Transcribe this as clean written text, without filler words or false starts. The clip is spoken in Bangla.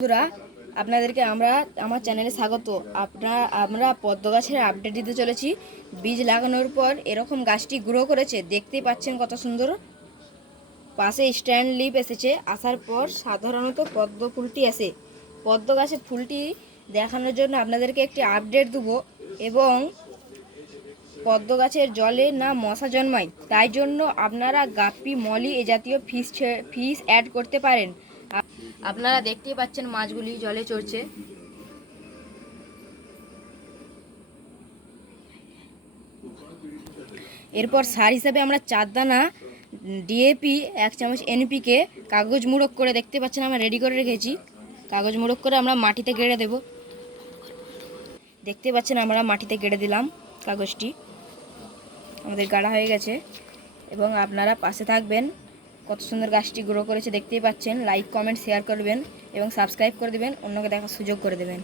বন্ধুরা, আপনাদেরকে আমার চ্যানেলে স্বাগত। আমরা পদ্ম গাছের আপডেট দিতে চলেছি। বীজ লাগানোর পর এরকম গাছটি গ্রো করেছে, দেখতেই পাচ্ছেন কত সুন্দর। পাশে স্ট্যান্ড লিফ এসেছে, আসার পর সাধারণত পদ্ম ফুলটি আসে। পদ্ম গাছের ফুলটি দেখানোর জন্য আপনাদেরকে একটি আপডেট দেবো। এবং পদ্ম গাছের জলে না মশা জন্মায়, তাই জন্য আপনারা গাপ্পি, মলি এ জাতীয় ফিশ অ্যাড করতে পারেন। আপনারা দেখতেই পাচ্ছেন মাছগুলি জলে চড়ছে। এরপর সার হিসাবে আমরা 4 দানা ডিএপি, 1 চামচ এনপিকে কাগজ মুড়ক করে, দেখতে পাচ্ছেন আমরা রেডি করে রেখেছি। কাগজ মুড়ক করে আমরা মাটিতে গেড়ে দেব। দেখতে পাচ্ছেন আমরা মাটিতে গেড়ে দিলাম কাগজটি, আমাদের গাড়া হয়ে গেছে। এবং আপনারা পাশে থাকবেন। কত সুন্দর গাছটি গ্রো করেছে দেখতেই পাচ্ছেন। লাইক, কমেন্ট, শেয়ার করবেন এবং সাবস্ক্রাইব করে দেবেন, অন্যকে দেখার সুযোগ করে দেবেন।